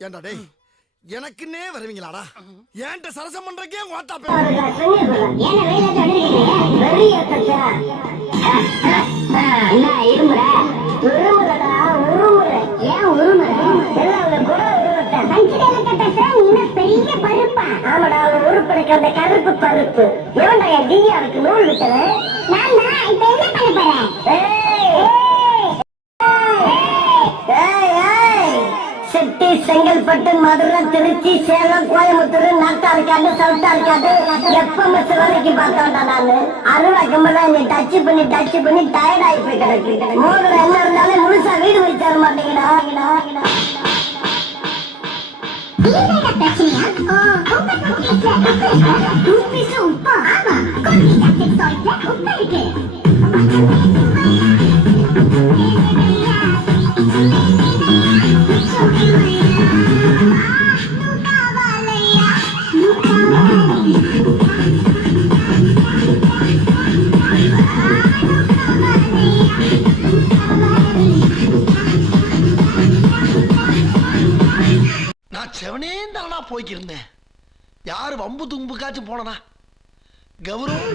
ஏண்டா டேய் எனக்குன்னே வருவீங்களாடா ஏன்ட்ட சரசம் பண்றக்கே ஓட்டா கருப்பு பருப்பு இருக்கு நூல் விட்டது செட்டி செங்கல்பட்டு மதுரை திருச்சி சேலம் கோயம்புத்தூர் நாட்டா இருக்காது சவுட்டா இருக்காது எப்ப சிவனைக்கு பார்த்தோம்டா நானு அருவா கம்பளா நீ டச் பண்ணி டயர்ட் ஆகி போய் கிடக்கு மோதிர என்ன இருந்தாலும் முழுசா வீடு வச்சு தர மாட்டேங்கடா நான் செவனே தானா போய்க்கிருந்தேன் யாரு வம்பு தும்புக்காச்சும் போனனா கௌரவம்